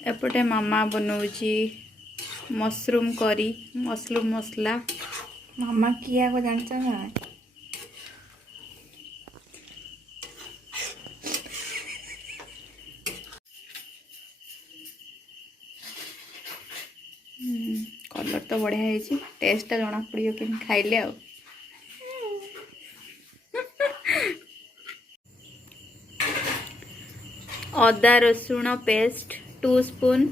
एपटे मामा बनाऊँगी मशरूम करी मशरूम मसला। मामा किया को जानते ना कलर तो बढ़िया है टेस्ट जना पड़ो कि खाइले आ अदा रसुण paste 2 spoon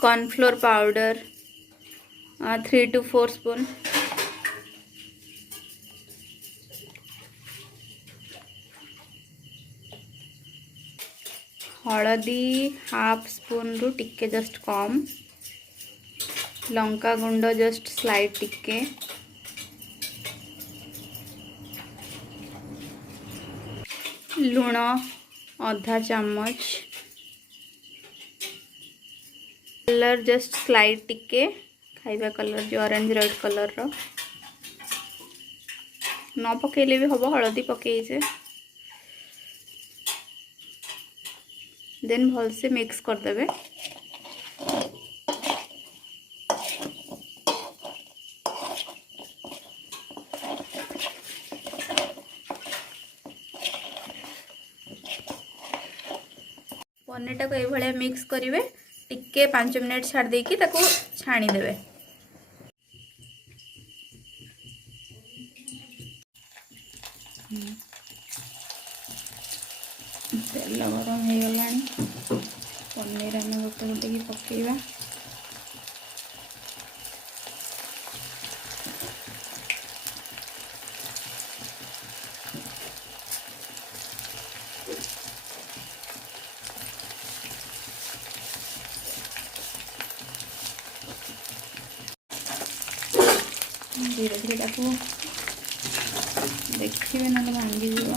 cornflour powder 3 to 4 spoon हलदी हाफ स्पून रु टिके जस्ट कम लंका गुंड जस्ट स्लाइड टिके लुण आधा चम्मच कलर जस्ट स्लाइड टिके खाइबा कलर जो ऑरेंज रेड कलर रो न पकेले भी हम हलदी पकईजे देन भल से मिक्स कर देबे। पनीर टाको ये भाया मिक्स करेंगे टिके 5 मिनट छाड़ देकी ताको छाणी देबे। तेल गरम हो गला पनीर आम गोटे गोटे की पकेवा धीरे धीरे ताको देखिए ना भांगी जीव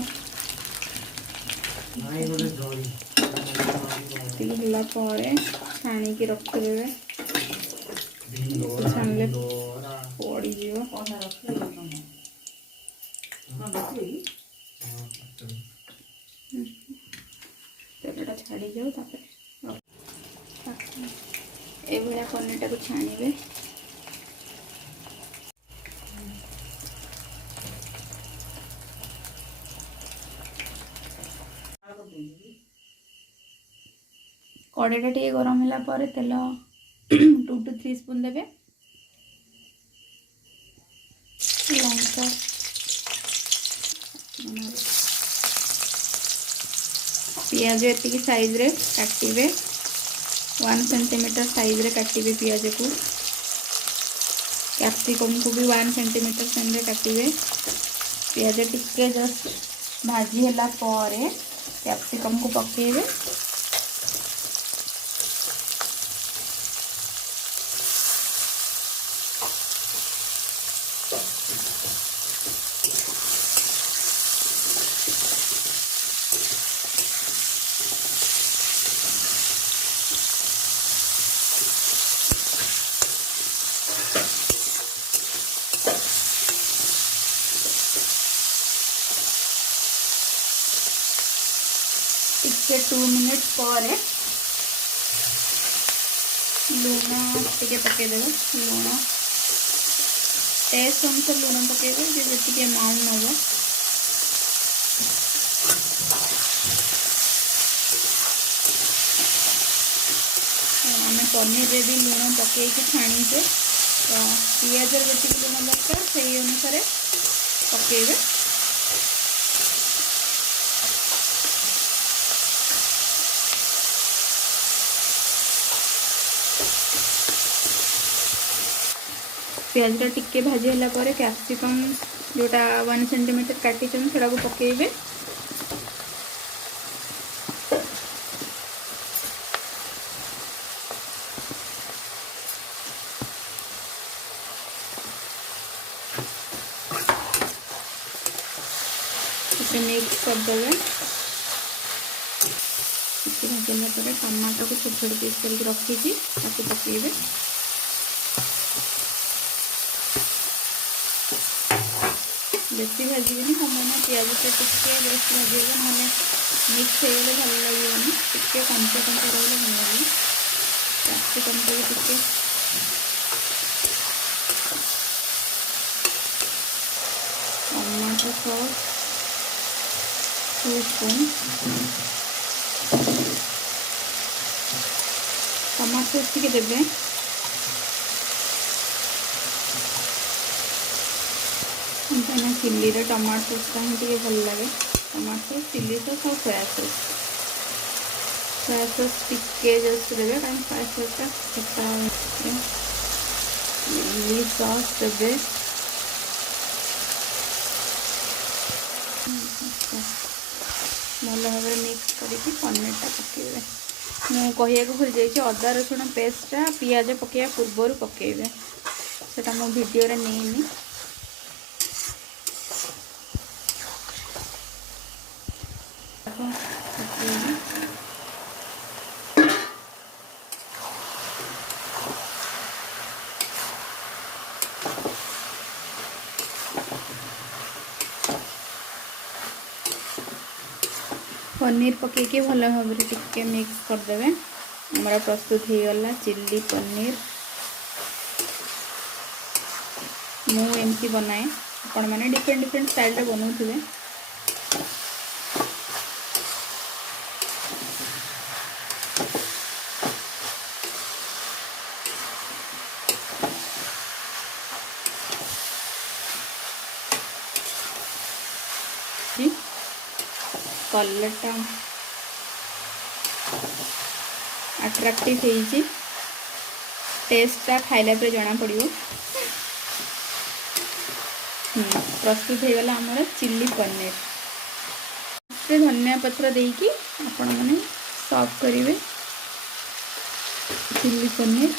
होला छाणी की रखिदेवे छाणिले पड़ी तेलटा छाड़ी जाओ ये भाया पनीर टाको छाणिबे। कड़ेटा टे गरम होला पर तेल 2 to 3 स्पून देबे लंका पियाज एतिकी साइज रे काटिबे 1 सेंटीमीटर साइज रे काटिबे पियाज को कैप्सिकम को भी 1 सेंटीमीटर साइज रे काटिबे। पियाज टिके जस्ट भाजी होला पर कैप्सिकम को पकेबे टिके 2 मिनट पर लुण टिके पकईदेव लुण टेस्ट अनुसार लुण पकईदे जी अमाउंट नब आम पनीर रे भी लुण पकई छाणीचे तो पियाज जी लुण दरकार से अनुसार पकईबे। पियाज टिके भाजी होला पर कैप्सिकम जोटा 1 सेंटीमीटर काटी सेटा को पकेबे मिक्स करदेवे। भाजला टमाटो को छोट छोट पीस करके रखी पकेबे बेसी भाजनी कम पिज टे बेस भाजब ना मिक्स हो गले भल लगे टे कंचा कंचा रही भल लगे कैप्सिकम को भी टे tomato sauce 2 spoon tomato sauce टिके देबे चिल्ली टमाटो सॉस टे भल लगे टमाटो चिल्ली सॉस और सोया सॉस टिके जस्ट देवे कहीं सोया सॉस चिल्ली सॉस देवे भल भाव मिक्स करके पनीरटा पकेबे मु कहिया भूल जाइए अदा रसुण पेस्टा पियाज पकेया पूर्वर पकेबे सेटा मो वीडियो रे नहीं पनीर पकईके भल भाव टिके मिक्स करदे हमारा प्रस्तुत हो गला चिल्ली पनीर मुझे बनाए आपण मैंने डिफरेंट डिफरेंट स्टाइल रे बनाउथिबे कलरटा अट्रैक्टिव है टेस्टा खाइला पे जना पड़ो प्रस्तुत हो गला आमर चिल्ली पनीर धनिया पत्र देकी आपण मैंने सर्व करेंगे चिल्ली पनीर